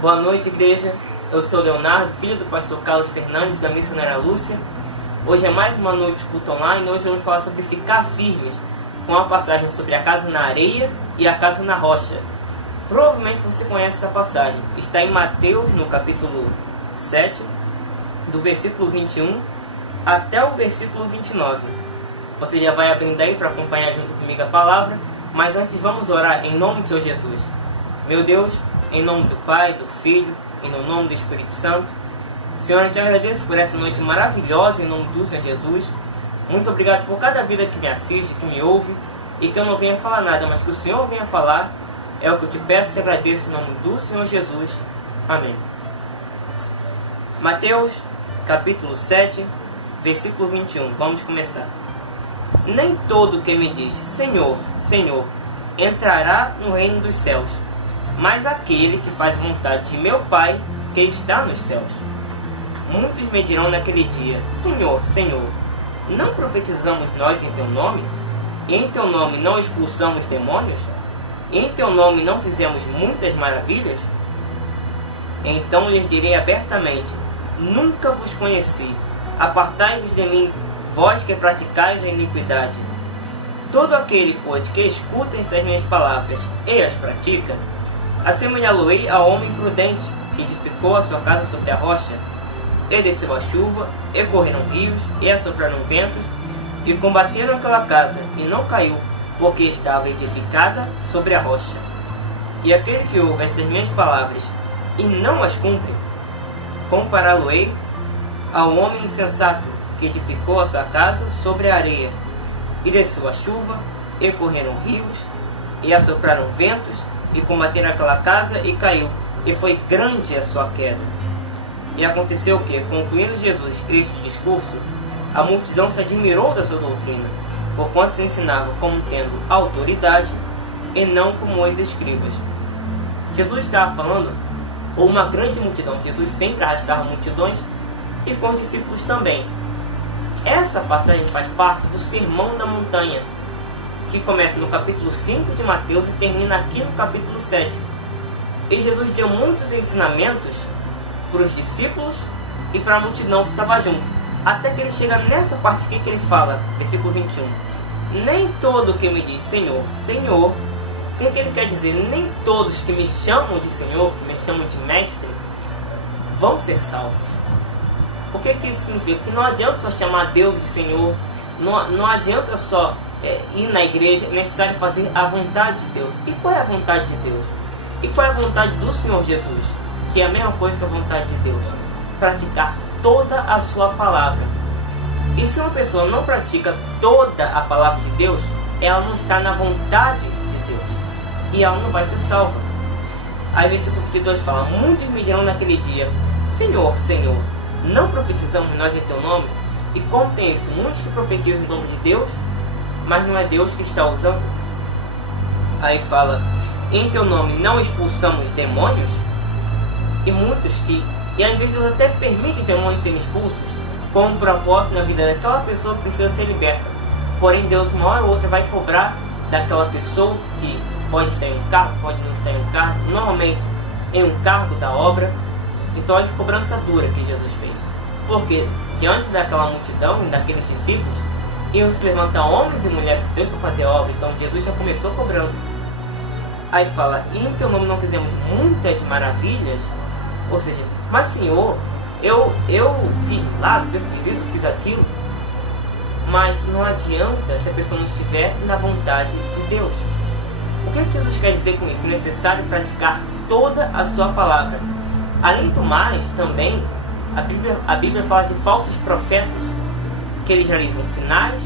Boa noite, igreja. Eu sou Leonardo, filho do pastor Carlos Fernandes, da missionária Lúcia. Hoje é mais uma noite de culto online e hoje vamos falar sobre ficar firmes, com uma passagem sobre a casa na areia e a casa na rocha. Provavelmente você conhece essa passagem. Está em Mateus, no capítulo 7, do versículo 21 até o versículo 29. Você já vai abrindo aí para acompanhar junto comigo a palavra, mas antes vamos orar em nome de Senhor Jesus. Meu Deus, em nome do Pai, do Filho e no nome do Espírito Santo. Senhor, eu te agradeço por essa noite maravilhosa em nome do Senhor Jesus. Muito obrigado por cada vida que me assiste, que me ouve, e que eu não venha falar nada, mas que o Senhor venha falar. É o que eu te peço e te agradeço em nome do Senhor Jesus. Amém. Mateus, capítulo 7, versículo 21. Vamos começar. Nem todo que me diz, Senhor, Senhor, entrará no reino dos céus, mas aquele que faz vontade de meu Pai que está nos céus. Muitos me dirão naquele dia, Senhor, Senhor, não profetizamos nós em teu nome? E em teu nome não expulsamos demônios? E em teu nome não fizemos muitas maravilhas? Então lhes direi abertamente, nunca vos conheci, apartai-vos de mim, vós que praticais a iniquidade. Todo aquele, pois, que escuta estas minhas palavras e as pratica, assemelhá-lo-ei ao homem prudente, que edificou a sua casa sobre a rocha. E desceu a chuva, e correram rios, e assopraram ventos, e combateram aquela casa, e não caiu, porque estava edificada sobre a rocha. E aquele que ouve estas minhas palavras, e não as cumpre, compará-lo-ei ao homem insensato, que edificou a sua casa sobre a areia. E desceu a chuva, e correram rios, e assopraram ventos, e combateram aquela casa, e caiu, e foi grande a sua queda. E aconteceu que, concluindo Jesus este discurso, a multidão se admirou da sua doutrina, porquanto se ensinava como tendo autoridade, e não como os escribas. Jesus estava falando com uma grande multidão. Jesus sempre arrastava multidões, e com os discípulos também. Essa passagem faz parte do Sermão da Montanha, que começa no capítulo 5 de Mateus e termina aqui no capítulo 7. E Jesus deu muitos ensinamentos para os discípulos e para a multidão que estava junto. Até que ele chega nessa parte aqui que ele fala, versículo 21. Nem todo que me diz Senhor, Senhor, o que ele quer dizer? Nem todos que me chamam de Senhor, que me chamam de Mestre, vão ser salvos. O que isso significa? Que não adianta só chamar Deus de Senhor, não adianta só ir na igreja, é necessário fazer a vontade de Deus. E qual é a vontade de Deus? E qual é a vontade do Senhor Jesus? Que é a mesma coisa que a vontade de Deus. Praticar toda a sua palavra. E se uma pessoa não pratica toda a palavra de Deus, ela não está na vontade de Deus. E ela não vai ser salva. Aí versículo 22 fala, muitos me dirão naquele dia, Senhor, Senhor, não profetizamos nós em teu nome? E como tem isso? Muitos que profetizam em nome de Deus, mas não é Deus que está usando. Aí fala, em teu nome não expulsamos demônios? E muitos que, e às vezes até permitem demônios serem expulsos, com um propósito na vida daquela pessoa que precisa ser liberta. Porém Deus uma hora ou outra vai cobrar daquela pessoa que pode estar em um cargo, pode não estar em um cargo, normalmente em um cargo da obra. Então olha que cobrança dura que Jesus fez. Porque diante daquela multidão e daqueles discípulos, iam se levantar homens e mulheres que têm para fazer a obra. Então Jesus já começou cobrando. Aí fala, e em teu nome não fizemos muitas maravilhas? Ou seja, mas Senhor, eu fiz lá, eu fiz isso, fiz aquilo. Mas não adianta se a pessoa não estiver na vontade de Deus. O que Jesus quer dizer com isso? É necessário praticar toda a sua palavra. Além do mais, também, a Bíblia fala de falsos profetas, que eles realizam sinais,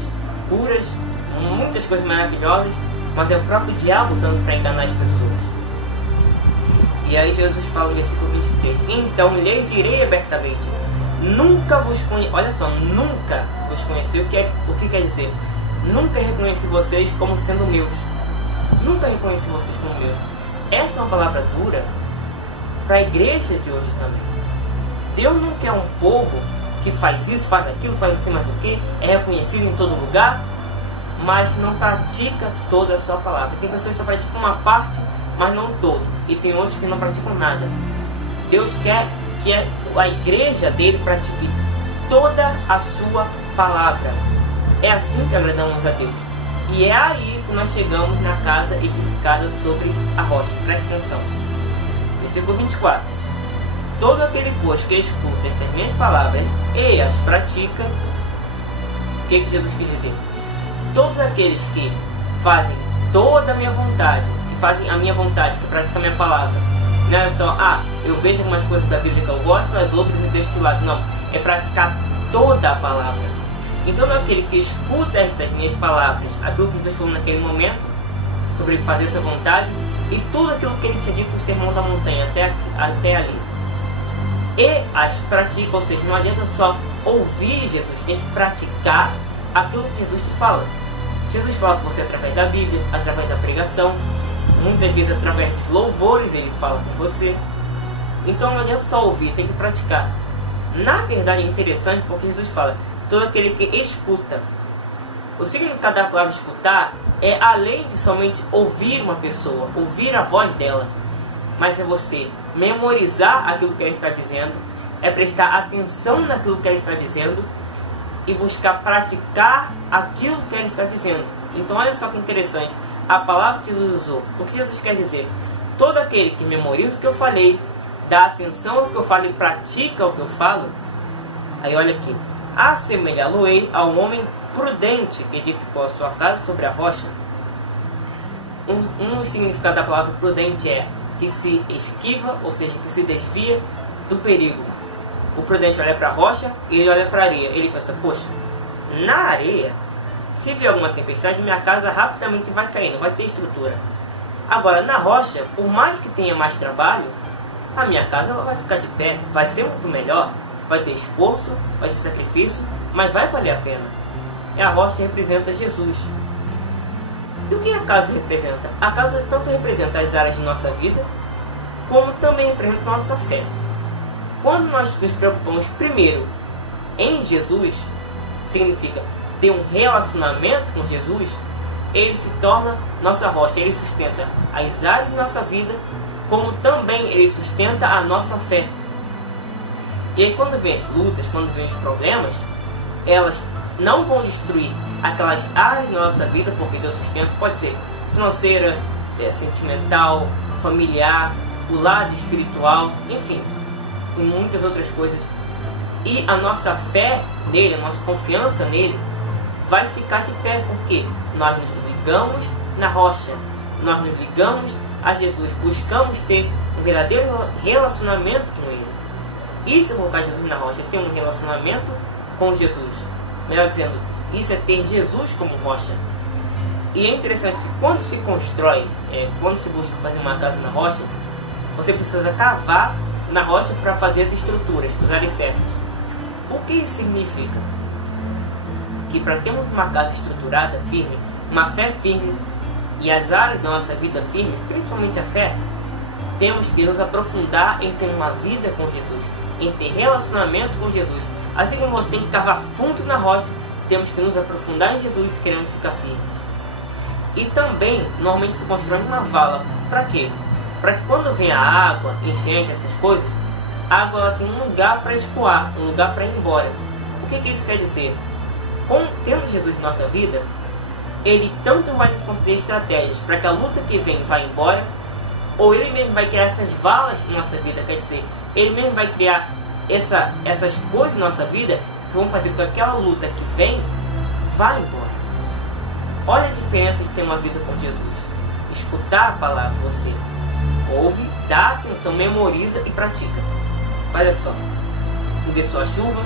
curas, muitas coisas maravilhosas, mas é o próprio diabo usando para enganar as pessoas. E aí Jesus fala no versículo 23, então lhes direi abertamente, nunca vos conheci, olha só, nunca vos conheci, o que quer dizer? Nunca reconheci vocês como sendo meus. Nunca reconheci vocês como meus. Essa é uma palavra dura para a igreja de hoje também. Deus não quer um povo que faz isso, faz aquilo, faz não sei mais o que, é reconhecido em todo lugar, mas não pratica toda a sua palavra. Tem pessoas que só praticam uma parte, mas não todo. E tem outros que não praticam nada. Deus quer que a igreja dele pratique toda a sua palavra. É assim que agradamos a Deus. E é aí que nós chegamos na casa edificada sobre a rocha. Preste atenção. Versículo 24. Todo aquele, pois, que escuta estas minhas palavras e as pratica, o que Jesus quis dizer? Todos aqueles que fazem toda a minha vontade, que fazem a minha vontade, que praticam a minha palavra. Não é só, eu vejo algumas coisas da Bíblia que eu gosto, as outras eu deixo de lado. Não, é praticar toda a palavra. Então, aquele que escuta estas minhas palavras, aquilo que Jesus falou naquele momento, sobre fazer sua vontade, e tudo aquilo que ele tinha dito no Sermão da Montanha, até ali. E as pratica, ou seja, não adianta só ouvir Jesus, tem que praticar aquilo que Jesus te fala. Jesus fala com você através da Bíblia, através da pregação, muitas vezes através dos louvores ele fala com você. Então não adianta só ouvir, tem que praticar. Na verdade é interessante porque Jesus fala, todo aquele que escuta. O significado da palavra escutar é além de somente ouvir uma pessoa, ouvir a voz dela, mas é você memorizar aquilo que ela está dizendo, é prestar atenção naquilo que ela está dizendo e buscar praticar aquilo que ela está dizendo. Então olha só que interessante, a palavra que Jesus usou, o que Jesus quer dizer? Todo aquele que memoriza o que eu falei, dá atenção ao que eu falo e pratica o que eu falo. Aí olha aqui, assemelhá-lo-ei a um homem prudente que edificou a sua casa sobre a rocha. Um significado da palavra prudente é que se esquiva, ou seja, que se desvia do perigo. O prudente olha para a rocha e ele olha para a areia. Ele pensa, poxa, na areia, se vier alguma tempestade, minha casa rapidamente vai cair, não vai ter estrutura. Agora, na rocha, por mais que tenha mais trabalho, a minha casa vai ficar de pé, vai ser muito melhor, vai ter esforço, vai ter sacrifício, mas vai valer a pena. E a rocha representa Jesus. E o que a casa representa? A casa tanto representa as áreas de nossa vida, como também representa a nossa fé. Quando nós nos preocupamos primeiro em Jesus, significa ter um relacionamento com Jesus, ele se torna nossa rocha, ele sustenta as áreas de nossa vida, como também ele sustenta a nossa fé. E aí quando vem as lutas, quando vem os problemas, elas não vão destruir aquelas áreas da nossa vida, porque Deus sustenta, pode ser financeira, sentimental, familiar, o lado espiritual, enfim, e muitas outras coisas. E a nossa fé nele, a nossa confiança nele, vai ficar de pé, porque nós nos ligamos na rocha, nós nos ligamos a Jesus, buscamos ter um verdadeiro relacionamento com ele. Isso é colocar Jesus na rocha, ter um relacionamento com Jesus. Melhor dizendo, isso é ter Jesus como rocha. E é interessante que quando se constrói, quando se busca fazer uma casa na rocha, você precisa cavar na rocha para fazer as estruturas, os alicerces. O que isso significa? Que para termos uma casa estruturada, firme, uma fé firme e as áreas da nossa vida firmes, principalmente a fé, temos que nos aprofundar em ter uma vida com Jesus, em ter relacionamento com Jesus. Assim como você tem que cavar fundo na rocha, temos que nos aprofundar em Jesus se queremos ficar firmes. E também, normalmente se constrói uma vala. Para quê? Para que quando vem a água, enchente, essas coisas, a água ela tem um lugar para escoar, um lugar para ir embora. O que isso quer dizer? Tendo Jesus na nossa vida, ele tanto vai nos conceder estratégias para que a luta que vem vá embora, ou ele mesmo vai criar essas valas na nossa vida, quer dizer, ele mesmo vai criar essas coisas na nossa vida que vão fazer com que aquela luta que vem vá embora. Olha a diferença de ter uma vida com Jesus. Escutar a palavra, você ouve, dá atenção, memoriza e pratica. Olha só, começou a chuva,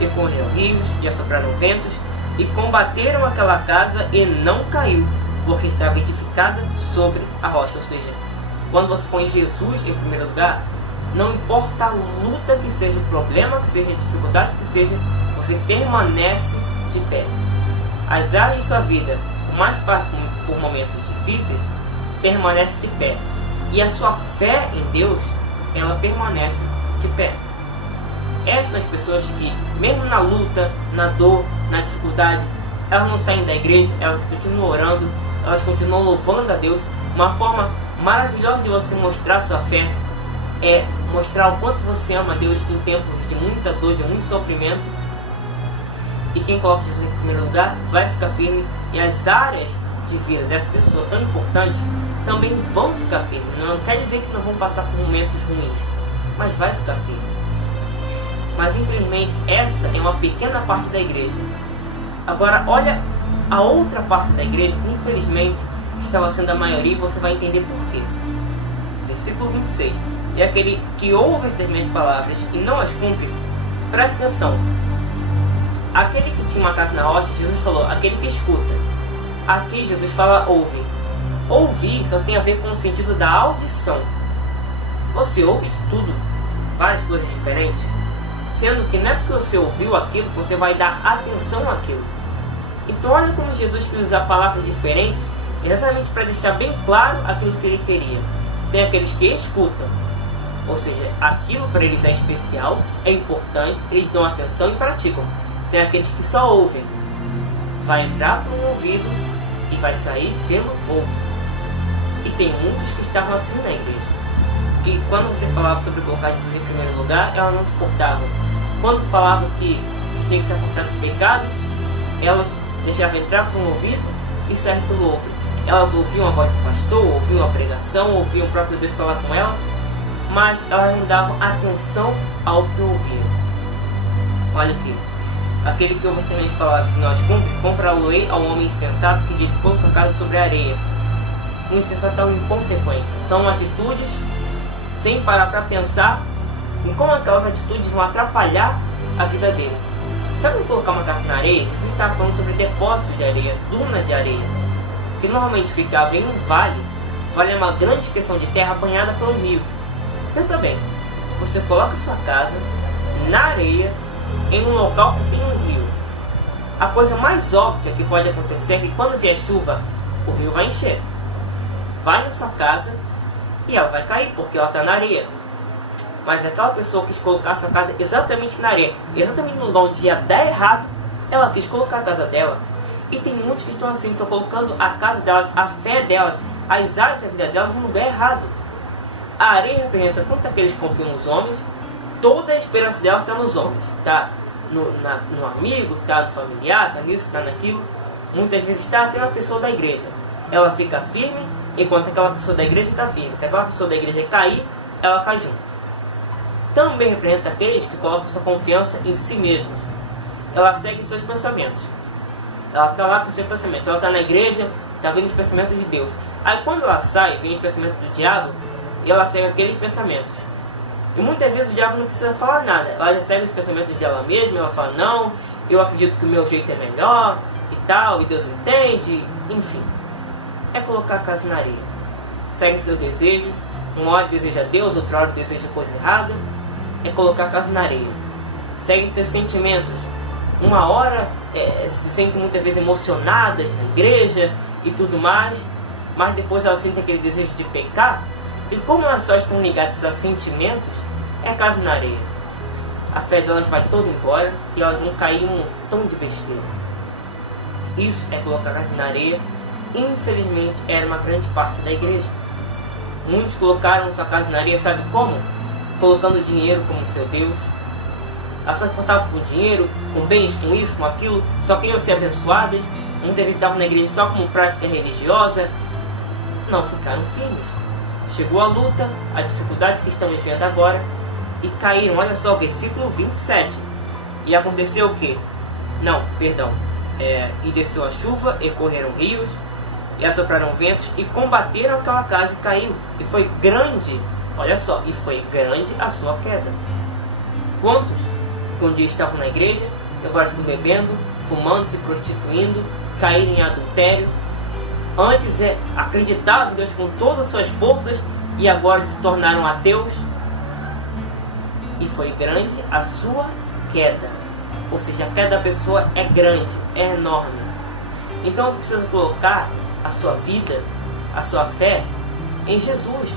e correram rios, e assopraram ventos, e combateram aquela casa e não caiu, porque estava edificada sobre a rocha. Ou seja, quando você põe Jesus em primeiro lugar, não importa a luta que seja, o problema que seja, a dificuldade que seja, você permanece de pé. As áreas de sua vida, por mais passem por momentos difíceis, permanece de pé. E a sua fé em Deus, ela permanece de pé. Essas pessoas que, mesmo na luta, na dor, na dificuldade, elas não saem da igreja, elas continuam orando, elas continuam louvando a Deus. Uma forma maravilhosa de você mostrar sua fé é mostrar o quanto você ama Deus em tempos de muita dor, de muito sofrimento. E quem coloca Jesus em primeiro lugar vai ficar firme, e as áreas de vida dessa pessoa tão importantes também vão ficar firmes. Não quer dizer que não vão passar por momentos ruins, mas vai ficar firme. Mas infelizmente essa é uma pequena parte da igreja. Agora olha a outra parte da igreja, que infelizmente estava sendo a maioria, e você vai entender por quê. Versículo 26. E aquele que ouve estas minhas palavras e não as cumpre, preste atenção. Aquele que tinha uma casa na rocha, Jesus falou, aquele que escuta. Aqui Jesus fala ouve. Ouvir só tem a ver com o sentido da audição. Você ouve de tudo, várias coisas diferentes, sendo que não é porque você ouviu aquilo que você vai dar atenção àquilo. Então olha como Jesus usa palavras diferentes, exatamente para deixar bem claro aquilo que ele queria. Tem aqueles que escutam, ou seja, aquilo para eles é especial, é importante, eles dão atenção e praticam. Tem aqueles que só ouvem, vai entrar por um ouvido e vai sair pelo outro. E tem muitos que estavam assim na igreja, que quando você falava sobre colocar Jesus em primeiro lugar, elas não suportavam. Quando falavam que tinha que se afastar do pecado, elas deixavam entrar por um ouvido e sair pelo outro. Elas ouviam a voz do pastor, ouviam a pregação, ouviam o próprio Deus falar com elas, mas elas não davam atenção ao que ouviam. Olha aqui. Aquele que ouve também falar que nós compra-lo-ei ao homem insensato que edificou sua casa sobre a areia. O insensato é um inconsequente. Então atitudes sem parar para pensar em como aquelas atitudes vão atrapalhar a vida dele. Sabe colocar uma casa na areia? Você está falando sobre depósitos de areia, dunas de areia, que normalmente ficava em um vale. Vale é uma grande extensão de terra banhada por um rio. Pensa bem, você coloca sua casa na areia, em um local que tem um rio. A coisa mais óbvia que pode acontecer é que quando vier chuva, o rio vai encher. Vai na sua casa e ela vai cair, porque ela está na areia. Mas aquela pessoa quis colocar a sua casa exatamente na areia, exatamente no lugar onde ia dar errado, ela quis colocar a casa dela. E tem muitos que estão assim, estão colocando a casa delas, a fé delas, as áreas da vida delas no lugar errado. A areia representa tanto aqueles que confiam nos homens, toda a esperança delas está nos homens. Está no amigo, está no familiar, está nisso, está naquilo. Muitas vezes está até uma pessoa da igreja. Ela fica firme, enquanto aquela pessoa da igreja está firme. Se aquela pessoa da igreja cair, ela cai junto. Também representa aqueles que colocam sua confiança em si mesmos. Ela segue seus pensamentos. Ela está lá com seus pensamentos. Ela está na igreja, está vendo os pensamentos de Deus. Aí quando ela sai, vem os pensamentos do diabo, e ela segue aqueles pensamentos. E muitas vezes o diabo não precisa falar nada. Ela já segue os pensamentos dela mesma, ela fala, não, eu acredito que o meu jeito é melhor, e tal, e Deus entende, enfim. É colocar a casa na areia. Segue seus desejos, uma hora deseja Deus, outra hora deseja coisa errada. É colocar a casa na areia. Segue seus sentimentos. Uma hora se sentem muitas vezes emocionadas na igreja e tudo mais, mas depois elas sentem aquele desejo de pecar. E como elas só estão ligadas a sentimentos, é a casa na areia. A fé delas vai toda embora e elas vão cair em um montão de besteira. Isso é colocar a casa na areia. Infelizmente, era uma grande parte da igreja. Muitos colocaram sua casa na areia, sabe como? Colocando dinheiro como seu Deus. Elas só se portavam com dinheiro, com bens, com isso, com aquilo, só queriam ser abençoadas. Muitas vezes estavam na igreja só como prática religiosa. Não ficaram firmes. Chegou a luta, a dificuldade que estamos vivendo agora, e caíram. Olha só, versículo 27. E aconteceu o quê? E desceu a chuva, e correram rios, e assopraram ventos, e combateram aquela casa, e caiu. E foi grande, olha só, e foi grande a sua queda. Quantos que um dia estavam na igreja, e agora estão bebendo, fumando, se prostituindo, caíram em adultério? Antes acreditavam em Deus com todas as suas forças e agora se tornaram ateus. E foi grande a sua queda. Ou seja, a queda da pessoa é grande, é enorme. Então você precisa colocar a sua vida, a sua fé em Jesus.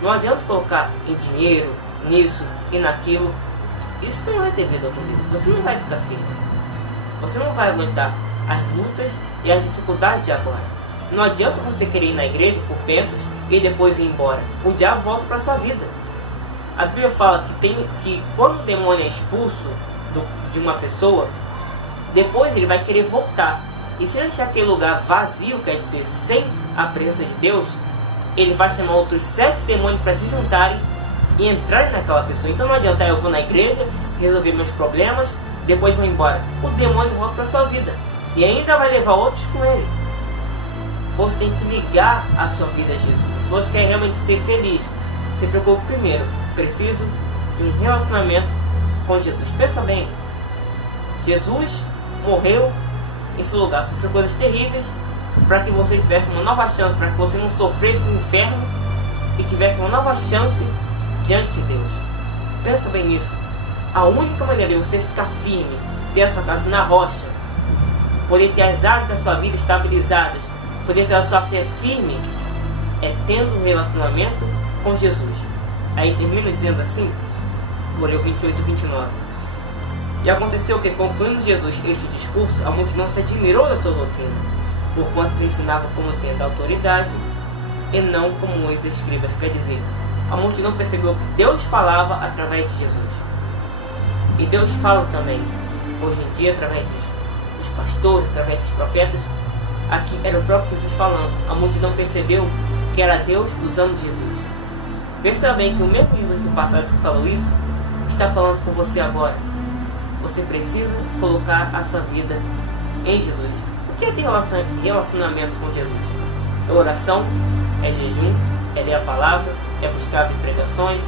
Não adianta colocar em dinheiro, nisso e naquilo. Isso não vai ter vida comigo. Você não vai ficar firme. Você não vai aguentar as lutas e as dificuldades de agora. Não adianta você querer ir na igreja por bênçãos e depois ir embora. O diabo volta para a sua vida. A Bíblia fala que quando o demônio é expulso de uma pessoa, depois ele vai querer voltar. E se ele achar aquele lugar vazio, quer dizer, sem a presença de Deus, ele vai chamar outros 7 demônios para se juntarem e entrarem naquela pessoa. Então não adianta eu vou na igreja, resolver meus problemas, depois vou embora. O demônio volta para sua vida e ainda vai levar outros com ele. Você tem que ligar a sua vida a Jesus. Se você quer realmente ser feliz, se preocupe primeiro. Preciso de um relacionamento com Jesus. Pensa bem, Jesus morreu em seu lugar, sofreu coisas terríveis para que você tivesse uma nova chance, para que você não sofresse no inferno e tivesse uma nova chance diante de Deus. Pensa bem nisso. A única maneira de você ficar firme, ter a sua casa na rocha, poder ter as áreas da sua vida estabilizadas, poder ter a sua fé firme, é tendo um relacionamento com Jesus. Aí termina dizendo assim, vou ler o 28 e 29. E aconteceu que, concluindo Jesus este discurso, a multidão se admirou da sua doutrina, porquanto se ensinava como tendo autoridade e não como os escribas. Quer dizer, a multidão percebeu que Deus falava através de Jesus. E Deus fala também, hoje em dia, através dos pastores, através dos profetas. Aqui era o próprio Jesus falando. A multidão percebeu que era Deus usando Jesus. Perceba bem que o mesmo Jesus do passado que falou isso, está falando com você agora. Você precisa colocar a sua vida em Jesus. O que é ter relacionamento com Jesus? É oração, é jejum, é ler a palavra, é buscar pregações,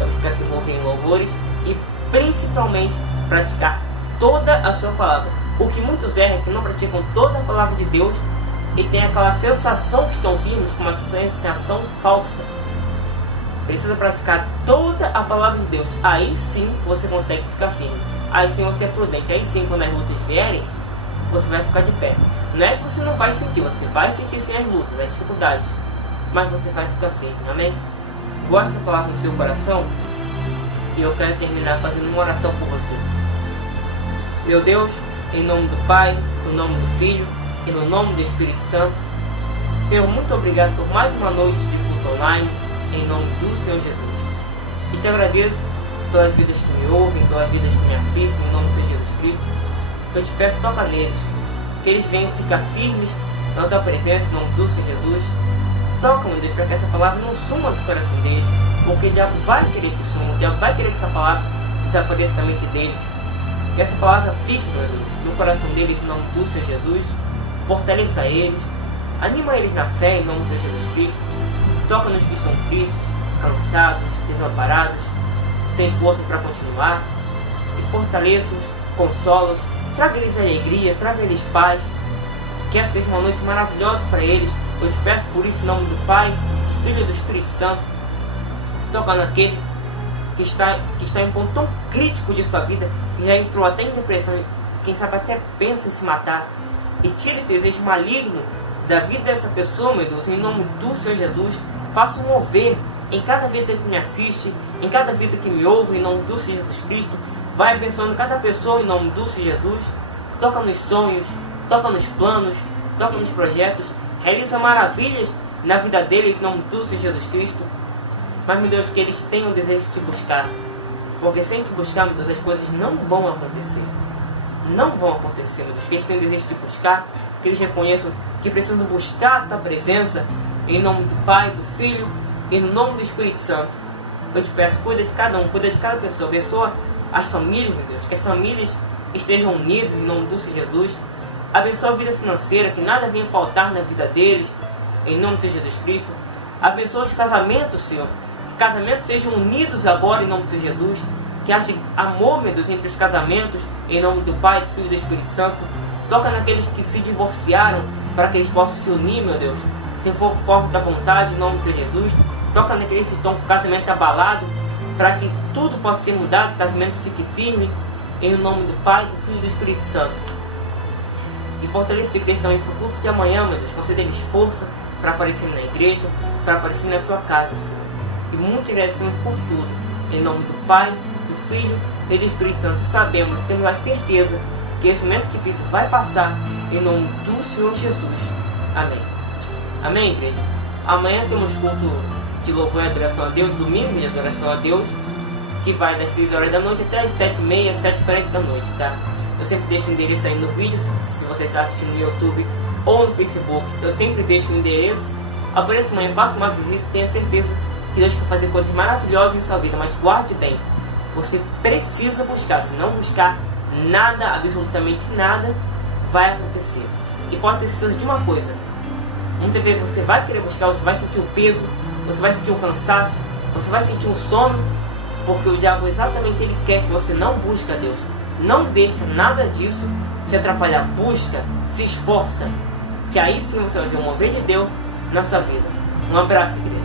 é buscar se envolver em louvores e principalmente praticar toda a sua palavra. O que muitos erram é que não praticam toda a palavra de Deus e tem aquela sensação que estão firmes com uma sensação falsa. Precisa praticar toda a palavra de Deus. Aí sim você consegue ficar firme. Aí sim você é prudente. Aí sim, quando as lutas vierem, você vai ficar de pé. Não é que você não vai sentir, você vai sentir sim as lutas, as dificuldades, mas você vai ficar firme. Amém? Guarde essa palavra no seu coração. E eu quero terminar fazendo uma oração por você. Meu Deus, em nome do Pai, no nome do Filho e no nome do Espírito Santo, Senhor, muito obrigado por mais uma noite de culto online, em nome do Senhor Jesus. E te agradeço pelas vidas que me ouvem, pelas vidas que me assistem, em nome do Senhor Jesus Cristo. Eu te peço, toca neles, que eles venham ficar firmes na tua presença, em nome do Senhor Jesus. Toca, meu Deus, para que essa palavra não suma do coração deles, porque o diabo vai querer que suma, o diabo vai querer que essa palavra desapareça da mente deles. Que essa palavra fique, meu Deus, no coração deles, em nome do Senhor Jesus. Fortaleça eles, anima eles na fé, em nome do Senhor Jesus Cristo. Toca nos que são tristes, cansados, desamparados, sem força para continuar. E fortaleça-os, consola-os, traga-lhes alegria, traga-lhes paz. Que essa seja uma noite maravilhosa para eles. Eu te peço por isso, em nome do Pai, do Filho e do Espírito Santo. Toca naquele que está em um ponto tão crítico de sua vida, que já entrou até em depressão, quem sabe até pensa em se matar. E tira esse desejo maligno da vida dessa pessoa, meu Deus, em nome do Senhor Jesus. Faça um mover em cada vida que me assiste, em cada vida que me ouve, em nome do Senhor Jesus Cristo. Vai abençoando cada pessoa em nome do Senhor Jesus. Toca nos sonhos, toca nos planos, toca nos projetos. Realiza maravilhas na vida deles em nome do Senhor Jesus Cristo. Mas, meu Deus, que eles tenham o desejo de te buscar. Porque sem te buscar, meu Deus, as coisas não vão acontecer. Não vão acontecer, meu Deus. Que eles tenham o desejo de te buscar. Que eles reconheçam que precisam buscar a tua presença. Em nome do Pai, do Filho e no nome do Espírito Santo. Eu te peço, cuida de cada um, cuida de cada pessoa. Abençoa as famílias, meu Deus. Que as famílias estejam unidas em nome do Senhor Jesus. Abençoa a vida financeira, que nada venha faltar na vida deles. Em nome de Jesus Cristo. Abençoa os casamentos, Senhor. Que casamentos sejam unidos agora em nome de Jesus. Que haja amor, meu Deus, entre os casamentos. Em nome do Pai, do Filho e do Espírito Santo. Toca naqueles que se divorciaram, para que eles possam se unir, meu Deus. Se for forma da vontade, em nome de Jesus. Toca naqueles que estão com o casamento abalado, para que tudo possa ser mudado, o casamento fique firme. Em nome do Pai, do Filho e do Espírito Santo. E fortalece eles também para o culto de amanhã, meu Deus. Conceda-lhes força para aparecer na igreja, para aparecer na tua casa, Senhor. E muito agradecemos por tudo. Em nome do Pai, do Filho e do Espírito Santo. E sabemos, temos a certeza que esse momento difícil vai passar. Em nome do Senhor Jesus. Amém. Amém, igreja? Amanhã temos culto de louvor e adoração a Deus. Domingo de adoração a Deus. que vai das 6 horas da noite até as 7h30, 7h40 da noite, tá? Eu sempre deixo o endereço aí no vídeo, se você está assistindo no YouTube ou no Facebook, eu sempre deixo o endereço. Apareça amanhã, faça uma visita e tenha certeza que Deus quer fazer coisas maravilhosas em sua vida, mas guarde bem, você precisa buscar, se não buscar, nada, absolutamente nada, vai acontecer. E pode ter certeza de uma coisa, muitas vezes você vai querer buscar, você vai sentir o peso, você vai sentir o cansaço, você vai sentir um sono, porque o diabo exatamente ele quer que você não busque a Deus. Não deixa nada disso te atrapalhar. Busca, se esforça, que aí sim você vai ver o mover de Deus na sua vida. Um abraço, igreja.